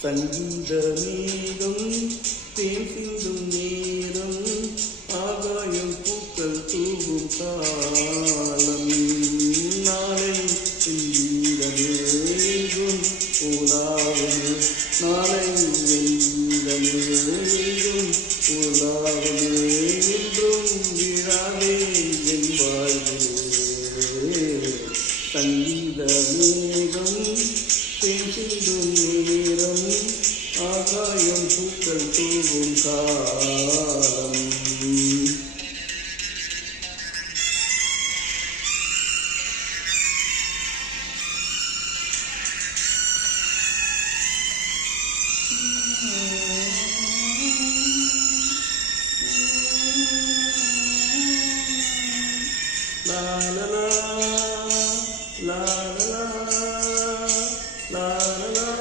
சங்கீத மேகம் தேன் சிந்தும் நேரம் ஆகாயம் பூக்கள் தூவும் காலம் நாளை எங்கும் உலாவது நாளை எங்கும் உலாவது என்றும் விழாவே என் வாழ்வு சங்கீத மேகம் தேன் சிந்தும் நேரம் ஆகாயம் பூக்கள் தூவும் காலம் la la la la la la la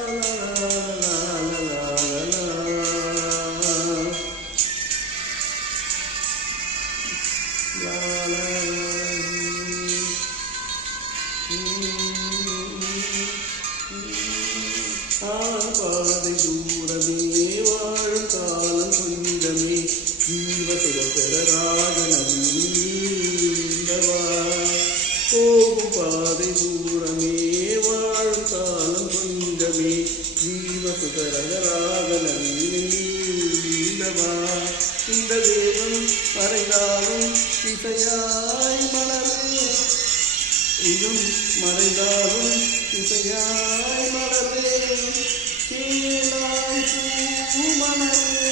பாதை தூரமே வாழும் காலம் கொஞ்சமே ஜீவசுரராஜனவா போகும் பாதை தூரமே வாழும் காலம் கொஞ்சமே ஜீவசுரராஜனவா இந்த தேவம் மறைந்தாலும் இசையாய் மலரே இன்னும் மறைந்தாலும் இசையாய் மலரே கேளாய் பூமலரே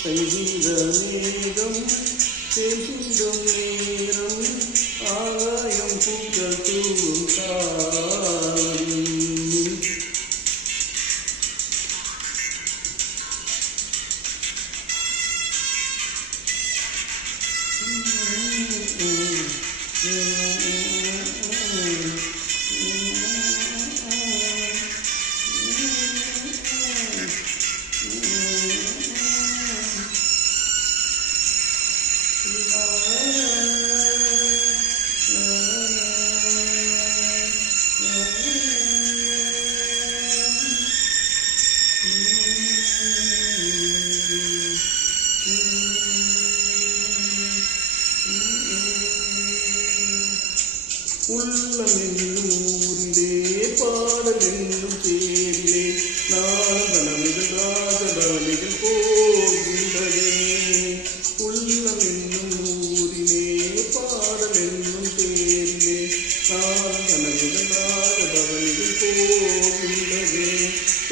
சங்கீத மேகம் தேசிங்கம் நேரம் ஆகாயம் பூக்கள் தூவும் காலம் உள்ளம் என்னும் ஊரிலே பாடல் என்னும் தேரிலே நாகனமிகள் ராஜபவனிகள் போகின்றதே உள்ளம் என்னும் ஊரிலே பாடல் என்னும் தேரிலே நாகனமிகள் ராஜபவனிகள் போகின்றதே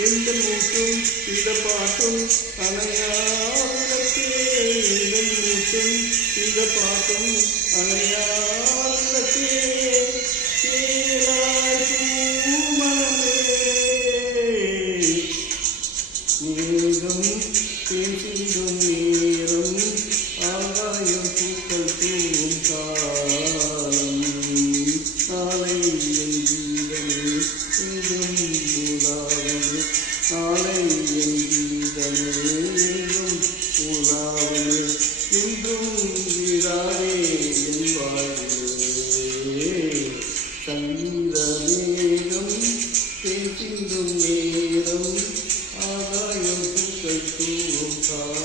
எங்கள் மூச்சும் இந்த பாட்டும் அணையாவிளக்கே எங்கள் மூச்சும் இந்த பாட்டும் அணையாவிளக்கே மேகம் தேசிங்கும் நேரம் ஆகாயம் பூக்கள் தூவும் காலம் நாளை என் ஜீவனே எங்கும் உலாவது நாளை என் ஜீவனே எங்கும் உலாவது என்றும் விழாவே என் வாழ்வே சங்கீத மேகம் தேசிங்கும் நேரம் ஆகாயம் பூக்கள் தூவும் காலம்